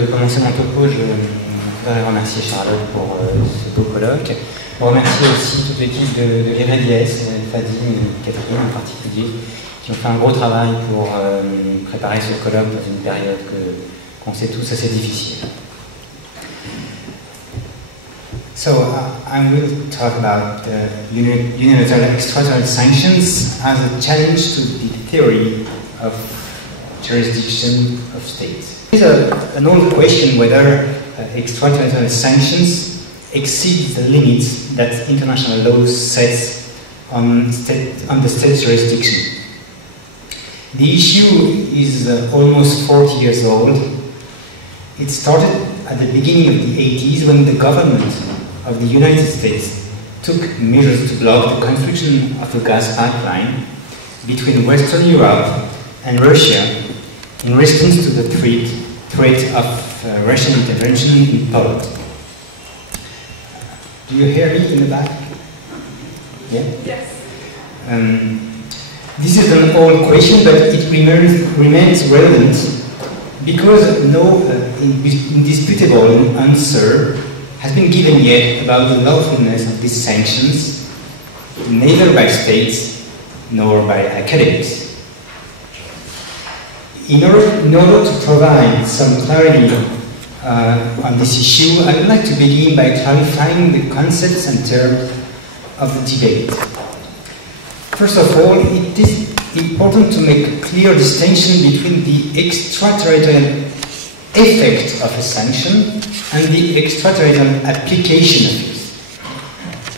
de commencer mon topo, je voudrais remercier Charlotte pour ce beau colloque. Je remercie aussi toute l'équipe de l'Unilateral, Fadim et Catherine en particulier, qui ont fait un gros travail pour préparer ce colloque dans une période qu'on sait tous assez difficile. So, I will talk about unilateral extraterritorial sanctions as a challenge to the theory of jurisdiction of states. It is an old question whether extraterritorial sanctions exceed the limits that international law sets on the state's jurisdiction. The issue is almost 40 years old. It started at the beginning of the 80s when the government of the United States took measures to block the construction of a gas pipeline between Western Europe and Russia in response to the threat of Russian intervention in Poland. Do you hear me in the back? Yeah? Yes. This is an old question, but it remains relevant because no indisputable answer has been given yet about the lawfulness of these sanctions, neither by states nor by academics. In order to provide some clarity on this issue, I would like to begin by clarifying the concepts and terms of the debate. First of all, it is important to make a clear distinction between the extraterritorial effect of a sanction and the extraterritorial application of it.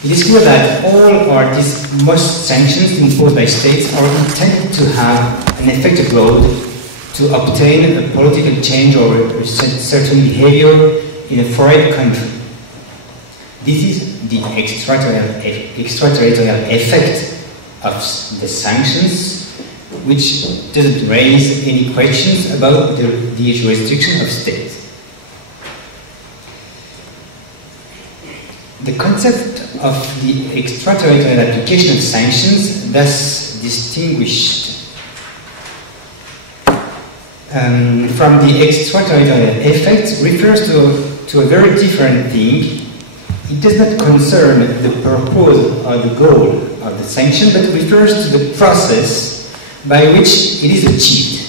It is clear that all or at least most sanctions imposed by states are intended to have an effect abroad to obtain a political change or a certain behavior in a foreign country. This is the extraterritorial effect of the sanctions, which doesn't raise any questions about the jurisdiction of states. The concept of the extraterritorial application of sanctions, thus distinguished from the extraterritorial effect, refers to a very different thing. It does not concern the purpose or the goal of the sanction, but refers to the process by which it is achieved.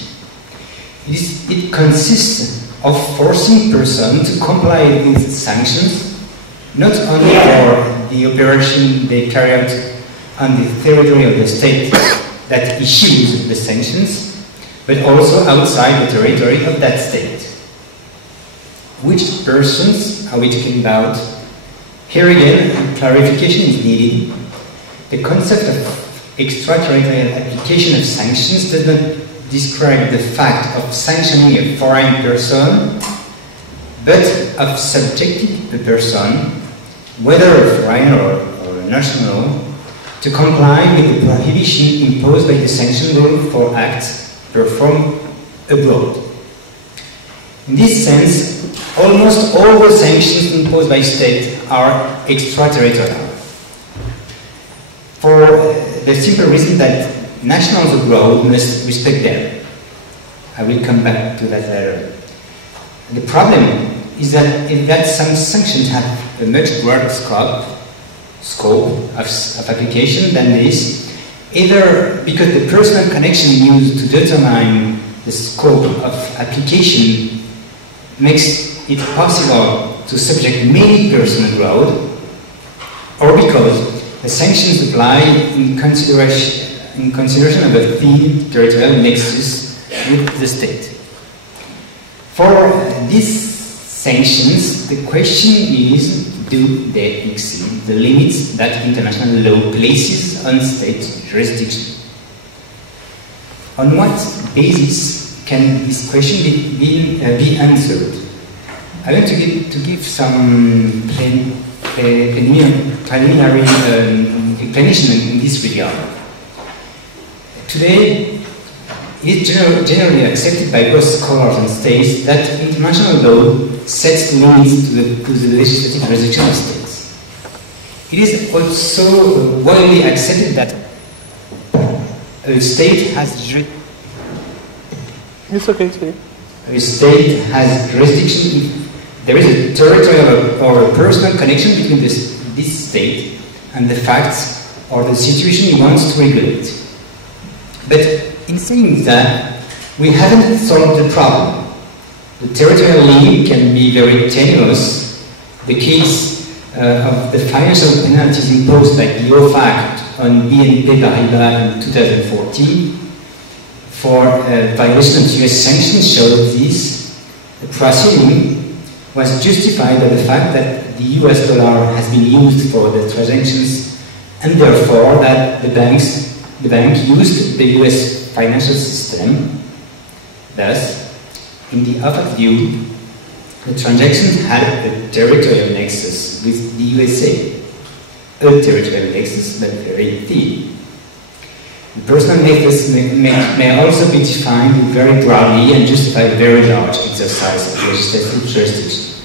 It consists of forcing persons to comply with sanctions, not only for the operation they carry out on the territory of the state that issues the sanctions, but also outside the territory of that state. Which persons are we talking about? Here again, clarification is needed. The concept of extraterritorial application of sanctions does not describe the fact of sanctioning a foreign person, but of subjecting the person, whether a foreigner or a national, to comply with the prohibition imposed by the sanction law for acts performed abroad. In this sense, almost all the sanctions imposed by states are extraterritorial, for the simple reason that nationals abroad must respect them. I will come back to that later. The problem is that some sanctions have a much broader scope of application than this, either because the personal connection used to determine the scope of application makes it possible to subject many persons abroad, or because the sanctions apply in consideration of a thin territorial nexus with the state. For these sanctions, the question is, do they exceed the limits that international law places on state jurisdiction? On what basis can this question be answered? I want to give some preliminary explanation in this regard. Today, it is generally accepted by both scholars and states that international law sets limits to the legislative jurisdiction of states. It is also widely accepted that a state has It's okay, it's okay. a state has jurisdiction if there is a territorial or a personal connection between this state and the facts or the situation he wants to regulate. But in saying that, we haven't solved the problem. The territorial link can be very tenuous. The case of the financial penalties imposed by the OFAC on BNP Paribas in 2014 for violation of US sanctions showed this. The proceeding was justified by the fact that the US dollar has been used for the transactions and therefore that the bank used the US financial system. Thus, in the OFAC view, the transaction had a territorial nexus with the USA. A territorial nexus, but very thin. The personal nexus may also be defined very broadly and justify a very large exercise of legislative jurisdiction.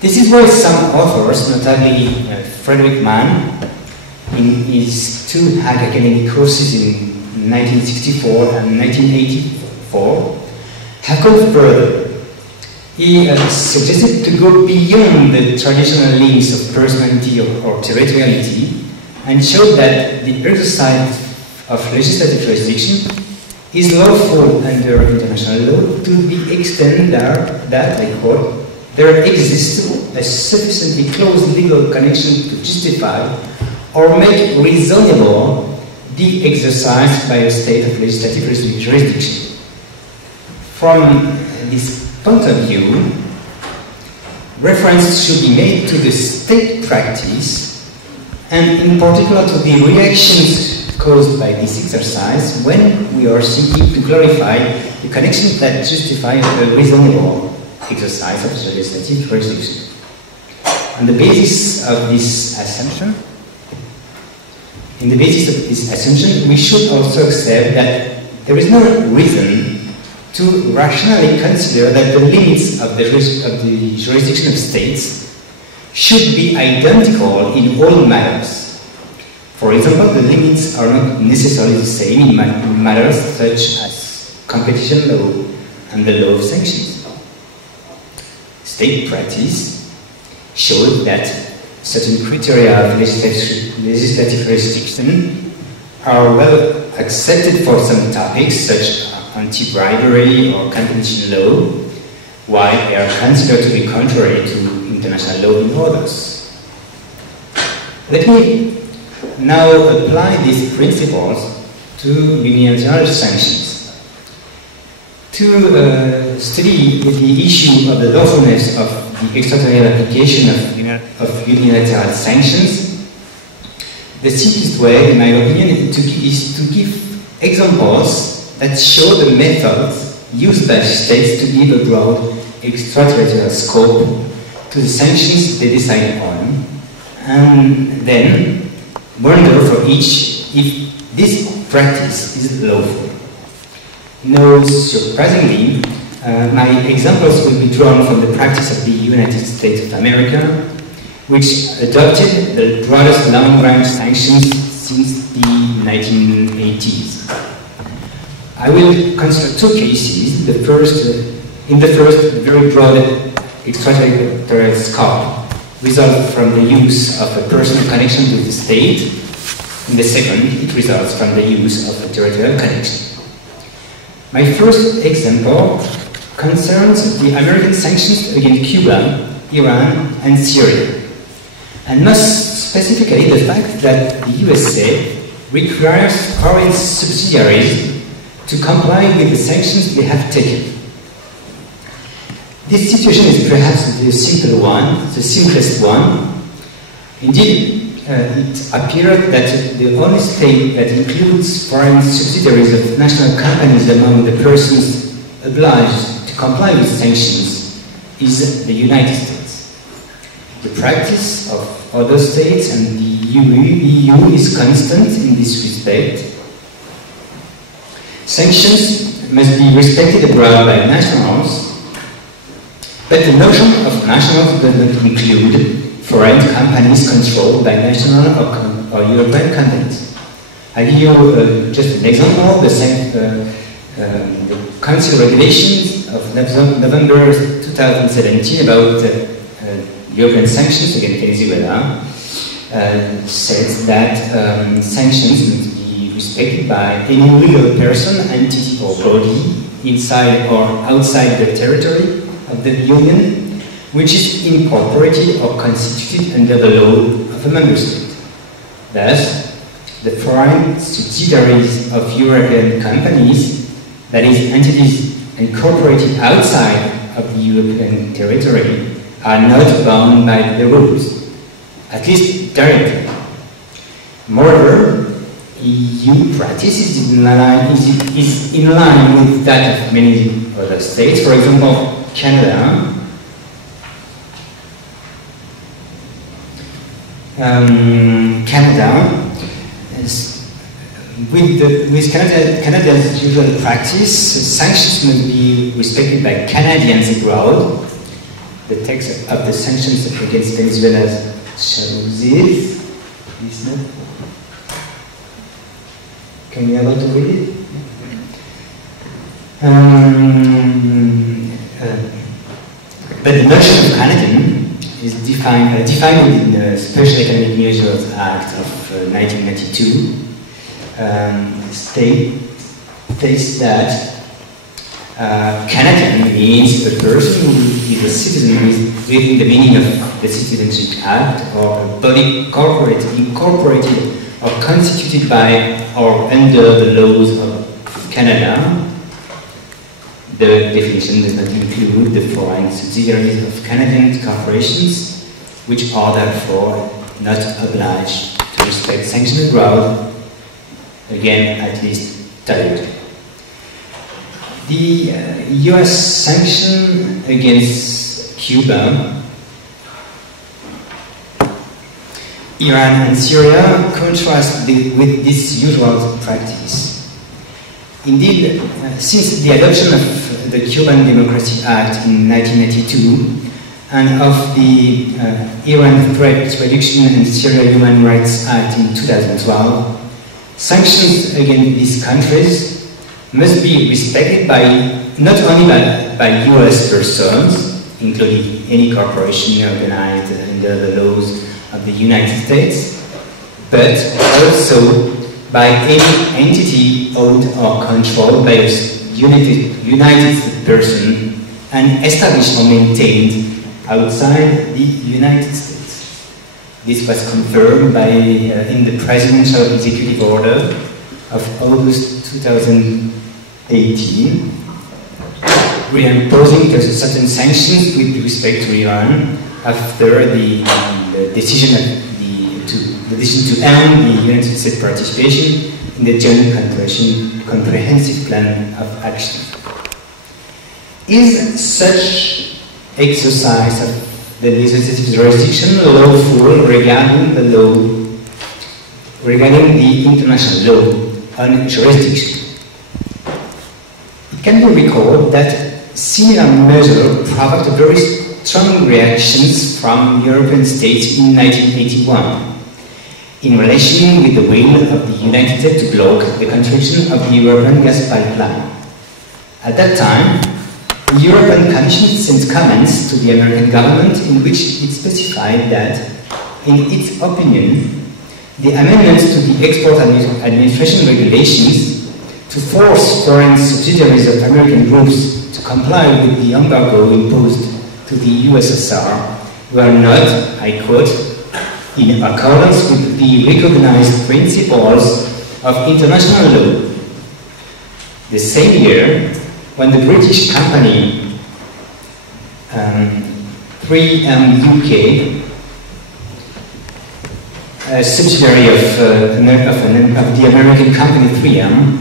This is why some authors, notably Frederick Mann, in his two Hague academic courses in 1964 and 1984, have gone further. He suggested to go beyond the traditional links of personality or territoriality and showed that the exercise of legislative jurisdiction is lawful under international law to the extent that, I quote, there exists a sufficiently close legal connection to justify or make reasonable the exercise by a state of legislative jurisdiction. From this point of view, reference should be made to the state practice and in particular to the reactions caused by this exercise when we are seeking to clarify the connections that justify a reasonable exercise of legislative jurisdiction. On the basis of this assumption, we should also accept that there is no reason to rationally consider that the limits of the jurisdiction of states should be identical in all matters. For example, the limits are not necessarily the same in matters such as competition law and the law of sanctions. State practice shows that certain criteria of legislative jurisdiction are well accepted for some topics such as anti-bribery or competition law, while they are considered to be contrary to international law in others. Let me now apply these principles to unilateral sanctions. To study the issue of the lawfulness of the extraterritorial application of unilateral sanctions, the simplest way, in my opinion, is to give examples that show the methods used by states to give a broad extraterritorial scope to the sanctions they decide on, and then wonder for each if this practice is lawful. No surprisingly, my examples will be drawn from the practice of the United States of America, which adopted the broadest long-range sanctions since the 1980s. I will consider two cases. The first, the very broad extraterritorial scope results from the use of a personal connection with the state. In the second, it results from the use of a territorial connection. My first example concerns the American sanctions against Cuba, Iran, and Syria, and most specifically the fact that the USA requires foreign subsidiaries to comply with the sanctions they have taken. This situation is perhaps the simplest one. Indeed, it appeared that the only state that includes foreign subsidiaries of national companies among the persons obliged to comply with sanctions is the United States. The practice of other states and the EU is constant in this respect. Sanctions must be respected abroad by nationals, but the notion of nationals does not include foreign companies controlled by national or European companies. I give you just an example. The Council regulations of November 2017 about European sanctions against Venezuela says that sanctions must be respected by any legal person, entity or body inside or outside the territory of the Union, which is incorporated or constituted under the law of a member state. Thus, the foreign subsidiaries of European companies, that is, entities incorporated outside of the European territory, are not bound by the rules, at least directly. Moreover, EU practice is in line with that of many other states. For example, Canada. With Canada's usual practice, sanctions must be respected by Canadians abroad. The text of the sanctions against Venezuela shows this. Can you able to read it? But the notion of Canadian is defined within the Special Economic Measures Act of 1992. States that Canadian means a person who is a citizen within the meaning of the Citizenship Act, or a body incorporated or constituted by or under the laws of Canada. The definition does not include the foreign subsidiaries of Canadian corporations, which are therefore not obliged to respect sanctions abroad, again, at least directly. The US sanction against Cuba, Iran and Syria contrast with this usual practice. Indeed, since the adoption of the Cuban Democracy Act in 1992 and of the Iran Threat Reduction and Syria Human Rights Act in 2012, sanctions against these countries must be respected not only by US persons, including any corporation organized under the laws of the United States, but also by any entity owned or controlled by a United person and established or maintained outside the United States. This was confirmed in the Presidential Executive Order of August 2018, reimposing certain sanctions with respect to Iran after the decision to end the United States participation in the Joint Comprehensive Plan of Action. Is such exercise of the legislative jurisdiction lawful regarding the international law on jurisdiction? It can be recalled that similar measures provoked very strong reactions from European states in 1981 in relation with the will of the United States to block the construction of the European gas pipeline. At that time, the European Commission sent comments to the American government in which it specified that, in its opinion, the amendments to the Export Administration Regulations to force foreign subsidiaries of American groups to comply with the embargo imposed to the USSR were not, I quote, in accordance with the recognized principles of international law. The same year, when the British company 3M UK, a subsidiary of the American company 3M,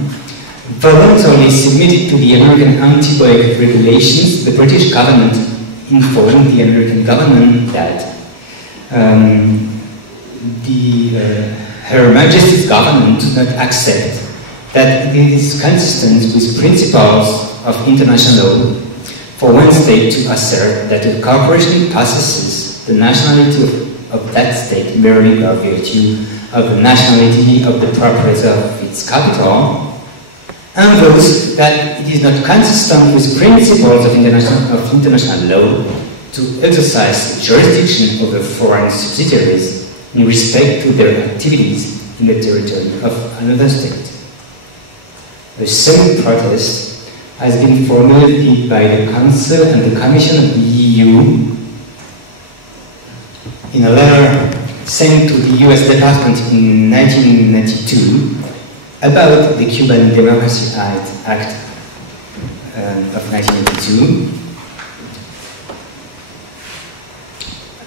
voluntarily submitted to the American anti-boycott regulations, the British government informed the American government that Her Majesty's government does not accept that it is consistent with principles of international law for one state to assert that a corporation possesses the nationality of that state merely by virtue of the nationality of the proprietor of its capital, and those that it is not consistent with principles of international law to exercise jurisdiction over foreign subsidiaries in respect to their activities in the territory of another state. A second protest has been formulated by the Council and the Commission of the EU in a letter sent to the US Department in 1992 about the Cuban Democracy Act of 1992.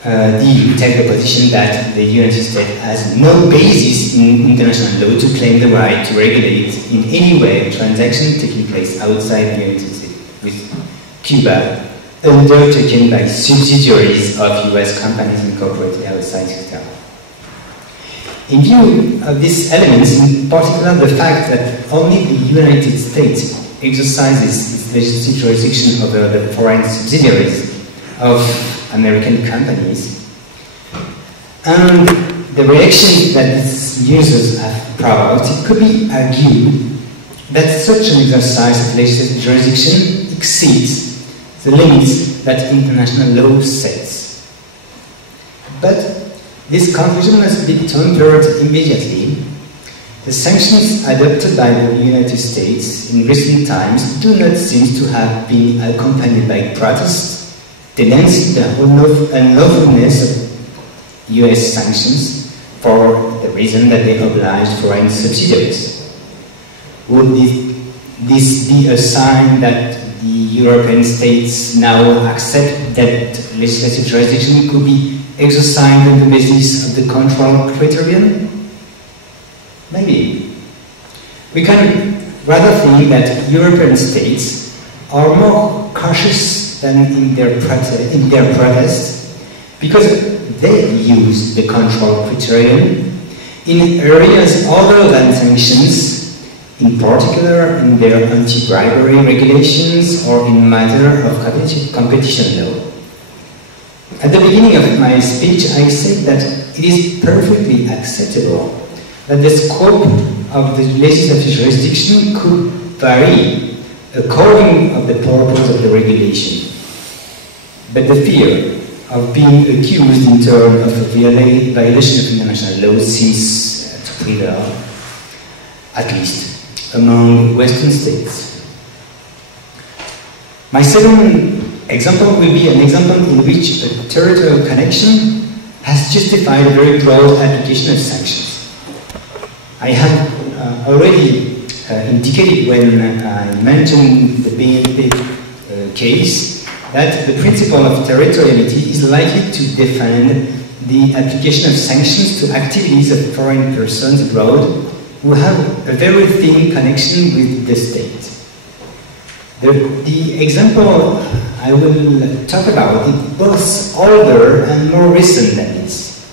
The EU takes the position that the United States has no basis in international law to claim the right to regulate in any way transactions taking place outside the United States with Cuba undertaken by subsidiaries of US companies incorporated outside Cuba. In view of these elements, in particular the fact that only the United States exercises its legislative jurisdiction over the foreign subsidiaries of American companies, and the reaction that its users have provoked, it could be argued that such an exercise of legislative jurisdiction exceeds the limits that international law sets. But this conclusion must be tempered immediately. The sanctions adopted by the United States in recent times do not seem to have been accompanied by protests denouncing the unlawfulness of US sanctions for the reason that they oblige foreign subsidiaries. Would this be a sign that the European states now accept that legislative jurisdiction could be exercised on the basis of the control criterion? Maybe. We can rather think that European states are more cautious than in their protest because they use the control criterion in areas other than sanctions, in particular in their anti-bribery regulations or in matter of competition law. At the beginning of my speech, I said that it is perfectly acceptable that the scope of the legislative jurisdiction could vary according to the purpose of the regulation. But the fear of being accused in terms of a violation of international law seems to prevail, at least among Western states. My second example will be an example in which a territorial connection has justified a very broad application of sanctions. I have already indicated when I mentioned the BNP case that the principle of territoriality is likely to defend the application of sanctions to activities of foreign persons abroad who have a very thin connection with the state. The example I will talk about is both older and more recent than this.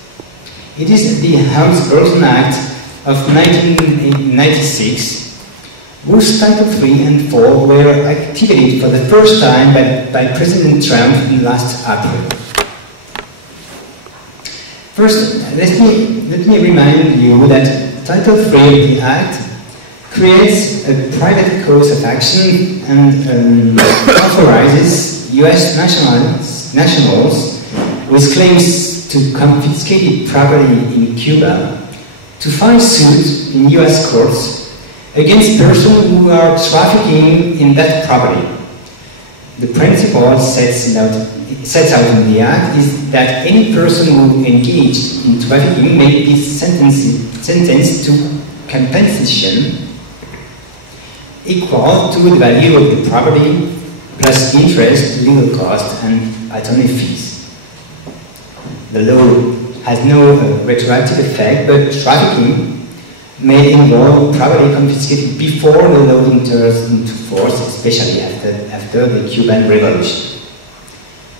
It is the Helms-Burton Act of 1996, whose Title III and IV were activated for the first time by President Trump last April. First, let me remind you that Title III of the Act creates a private cause of action and authorizes US nationals with claims to confiscated property in Cuba to file suit in US courts against persons who are trafficking in that property. The principle sets out in the Act is that any person who engaged in trafficking may be sentenced to compensation equal to the value of the property plus interest, legal costs, and attorney fees. The law has no retroactive effect, but trafficking may involve property confiscated before the law enters into force, especially after the Cuban Revolution.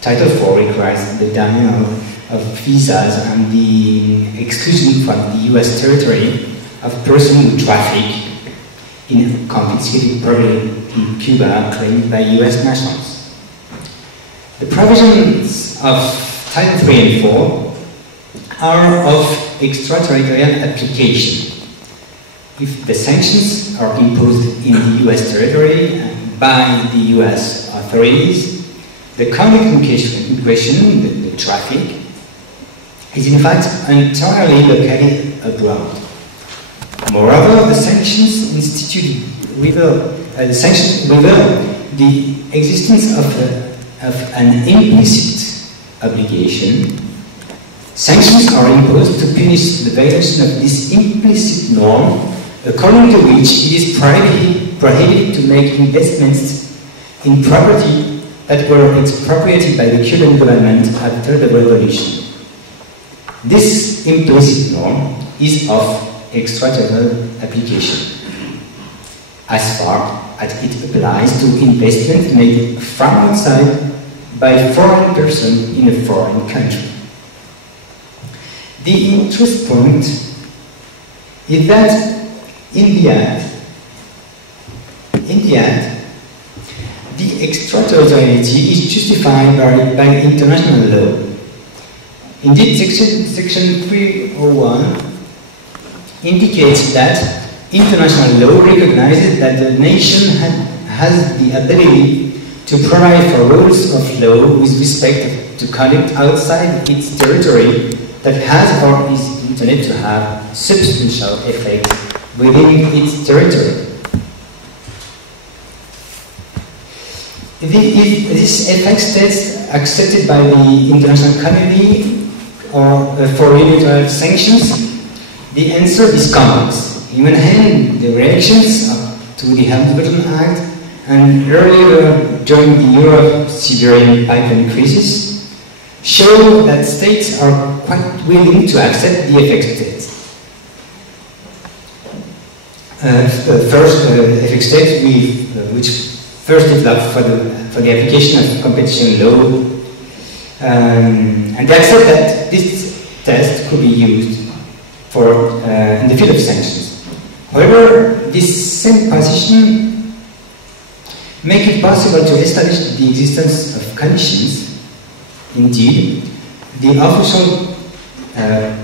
Title IV requires the denial of visas and the exclusion from the US territory of persons who traffic in confiscated property in Cuba claimed by US nationals. The provisions of Title III and IV are of extraterritorial application. if the sanctions are imposed in the US territory by the US authorities, the conduct in question, the traffic, is in fact entirely located abroad. Moreover, the sanctions instituted reveal the existence of an implicit obligation. Sanctions are imposed to punish the violation of this implicit norm, according to which it is prohibited to make investments in property that were expropriated by the Cuban government after the revolution. This implicit norm is of extraterritorial application, as far as it applies to investments made from outside by a foreign person in a foreign country. The interest point is that in the end, the extraterritoriality is justified by international law. Indeed, Section 301 indicates that international law recognizes that the nation has the ability to provide for rules of law with respect to conduct outside its territory that has or is intended to have substantial effect within its territory. If this effect states accepted by the international community or for unilateral sanctions, the answer is complex. On one hand, the reactions to the Helms-Burton Act and earlier during the Europe-Siberian pipeline crisis show that states are quite willing to accept the effect states. First, effect states which first developed for the application of competition law, and they accept that this test could be used in the field of sanctions. However, this same position makes it possible to establish the existence of conditions. Indeed, the official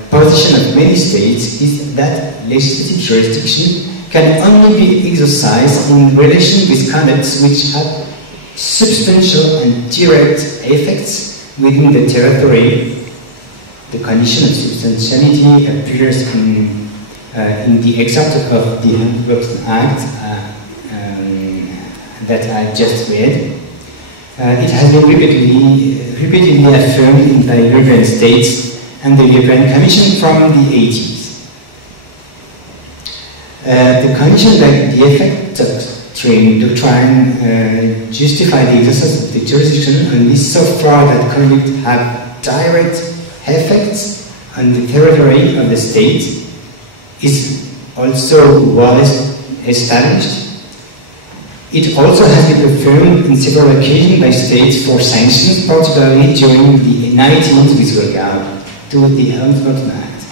position of many states is that legislative jurisdiction can only be exercised in relation with conducts which have substantial and direct effects within the territory. The condition of substantiality appears in the excerpt of the Helms-Burton Act that I just read. It has been repeatedly affirmed by European states and the European Commission from the 80s. The condition that the effect doctrine justify the exercise of the jurisdiction only so far that conduct have direct effects on the territory of the state is also well established. It also has been affirmed in several occasions by states for sanctions, particularly during the 19th with regard to the Helms-Burton Act.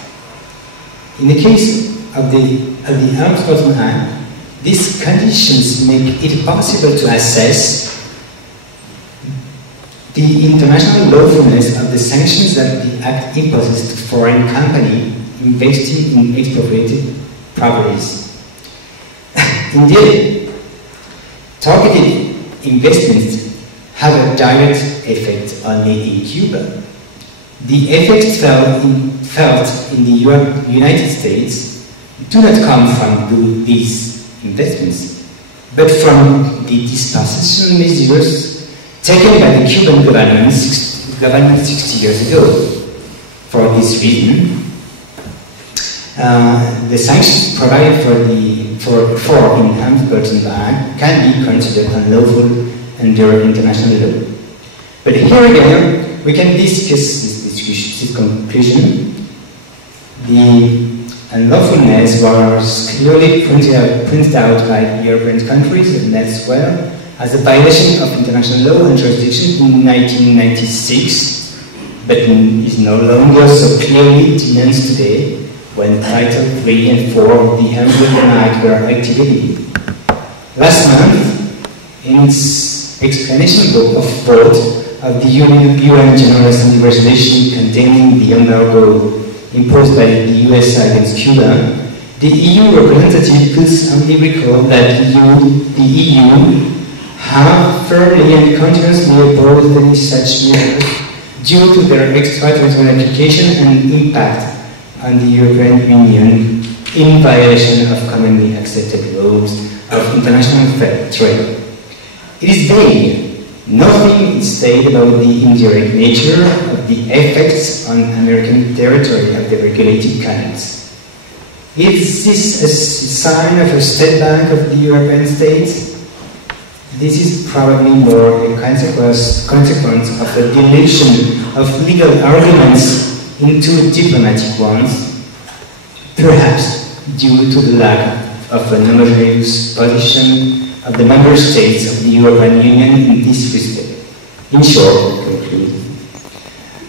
In the case of the Helms-Burton Act, these conditions make it possible to assess the international lawfulness of the sanctions that the Act imposes to foreign companies investing in expropriated properties. Indeed, targeted investments have a direct effect only in Cuba. The effects felt in the United States do not come from these investments, but from the dispossession measures taken by the Cuban government 60 years ago. For this reason, the sanctions provided for in Helms-Burton Act can be considered unlawful under international law. But here again, we can discuss this conclusion. The unlawfulness was clearly pointed out by European countries and elsewhere as a violation of international law and jurisdiction in 1996, but is no longer so clearly denounced today when Title 3 and 4 of the Helms-Burton Act were activated. Last month, in its explanation book of vote of the UN General Assembly resolution containing the embargo imposed by the US against Cuba, The EU representative could only recall that the EU have firmly and continuously opposed such measures due to their extraterritorial application and impact on the European Union in violation of commonly accepted rules of international trade. It is vague. Nothing is said about the indirect nature of the effects on American territory of the regulated canals. Is this a sign of a state bank of the European states? This is probably more a consequence of a dilution of legal arguments into diplomatic ones, perhaps due to the lack of an homogeneous position of the member states of the European Union in this respect. In short, to conclude,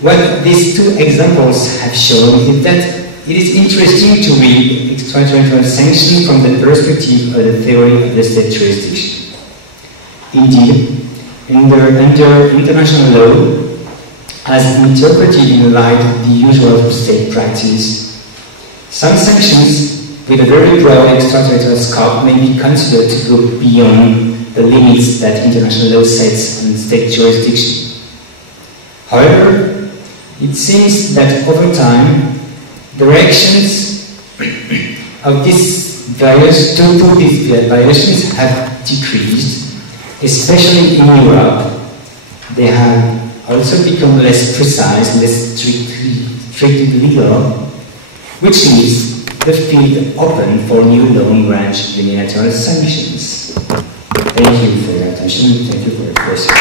what these two examples have shown is that it is interesting to read extraterritorial sanctions from the perspective of the theory of the state jurisdiction. Indeed, under international law, as interpreted in light of the usual state practice, some sanctions with a very broad extraterritorial scope may be considered to go beyond the limits that international law sets on state jurisdiction. However, it seems that over time, the reactions of these violations have decreased, especially in Europe. They have also become less precise, less strictly legal, which leaves the field open for new long-range unilateral sanctions. Thank you for your attention. Thank you for your questions.